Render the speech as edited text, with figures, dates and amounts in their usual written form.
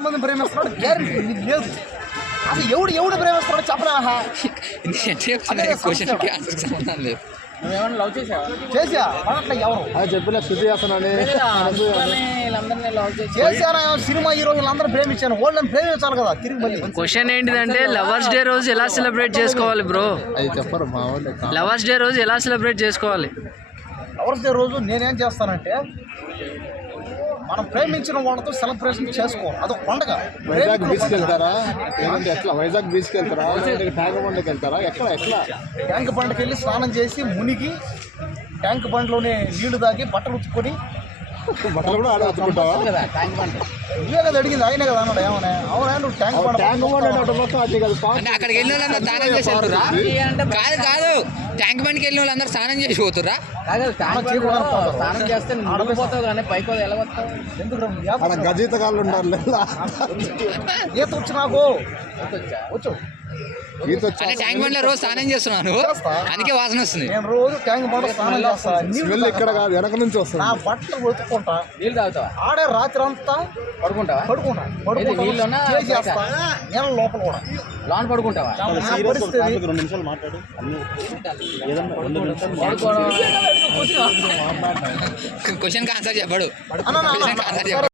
ఎంతమంది ప్రేమిస్తున్నాడు గ్యారెంటీ నీకు లేదు. అసలు ఎవడు ప్రేమిస్తున్నాడు చెప్పరా? నువ్వేమన్నా లవ్ చేసావా? చేసా అట్లా ఎవరు చెప్పిన శృతి హాసన్ చేశారా? సినిమా హీరోయిన్లు అందరూ ప్రేమించాను, వాళ్ళని ప్రేమించాలి కదా తిరిగి మళ్ళీ. క్వశ్చన్ ఏంటిదంటే లవర్స్ డే రోజు ఎలా సెలబ్రేట్ చేసుకోవాలి బ్రో? అది చెప్పరు మా వాళ్ళు. లవర్స్ డే రోజు ఎలా సెలబ్రేట్ చేసుకోవాలి? లవర్స్ డే రోజు నేనేం చేస్తానంటే మనం ప్రేమించిన వాళ్ళతో సెలబ్రేషన్ చేసుకోవాలి, అదొక పండుగ. వైజాగ్ బీచ్కి వెళ్తారా? లేదంటే ఎట్లా? వైజాగ్ బీచ్కి వెళ్తారా? ట్యాంక్ బండ్కి వెళ్తారా? ఎట్లా ట్యాంక్ బండ్కి వెళ్ళి స్నానం చేసి మునిగి ట్యాంక్ బండ్లోనే నీళ్లు తాగి బట్టలు ఉతుక్కొని బట్టలు కూడా ఆడ ఉతుకుంటావా? కదా ట్యాంక్ బండ్ ఇవే కదా అడిగింది, ఆయనే కదా అన్నాడు. ఏమన్నా అవునా నువ్వు ట్యాంక్ బండ్ అంటే అక్కడికి వెళ్ళిన వాళ్ళందరూ స్నానం చేసి వెళ్తురా? కాదు ట్యాంక్ బండ్కి వెళ్ళిన వాళ్ళందరూ స్నానం చేసి పోతురా? స్నానం చేస్తే నువ్వు పోతావు కానీ పైకి ఎలా వస్తావు? ఎందుకు గజీతగాళ్ళు ఉండాలి. ఈత వచ్చు నాకు వచ్చు. అంటే ట్యాంక్ బండ్లో రోజు స్నానం చేస్తున్నాను, అందుకే వాసన వస్తుంది. నేను రోజు ట్యాంక్ బండ్ స్నానం చేస్తాను. ఇక్కడ కాదు, వెనక నుంచి వస్తుంది. నా బట్టలు ఉతుక్కుంటా, నీళ్ళు తాగుతావా? ఆడే రాత్రి అంతా పడుకుంటావా? నీళ్ళలోనా? చేస్తా నేను లోపల కూడా లోన్ పడుకుంటావా? క్వశ్చన్ ఆన్సర్ చెప్పాడు. అన్న